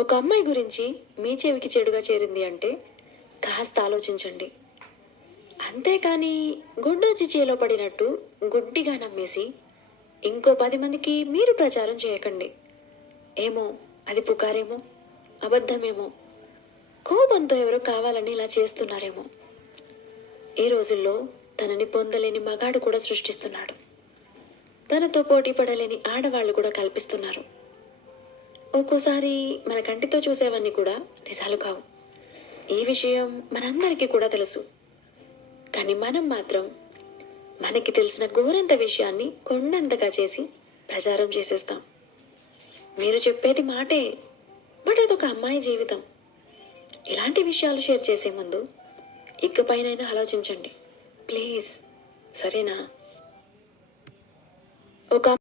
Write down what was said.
ఒక అమ్మాయి గురించి మీ చెవికి చెడుగా చేరింది అంటే కాస్త ఆలోచించండి. అంతేకాని గుడ్డొచ్చి చేలో పడినట్టు గుడ్డిగా నమ్మేసి ఇంకో 10 మందికి మీరు ప్రచారం చేయకండి. ఏమో, అది పుకారేమో, అబద్ధమేమో, కోపంతో ఎవరో కావాలని ఇలా చేస్తున్నారేమో. ఈ రోజుల్లో తనని పొందలేని మగాడు కూడా సృష్టిస్తున్నాడు. తనతో పోటీ పడలేని ఆడవాళ్ళు కూడా కల్పిస్తున్నారు. ఒక్కోసారి మన కంటితో చూసేవన్నీ కూడా నిజాలు కావు. ఈ విషయం మనందరికీ కూడా తెలుసు. కానీ మనం మాత్రం మనకి తెలిసిన ఘోరంత విషయాన్ని కొండంతగా చేసి ప్రచారం చేసేస్తాం. మీరు చెప్పేది మాటే, బట్ అదొక అమ్మాయి జీవితం. ఇలాంటి విషయాలు షేర్ చేసే ముందు ఇకపైనైనా ఆలోచించండి ప్లీజ్, సరేనా? ఒక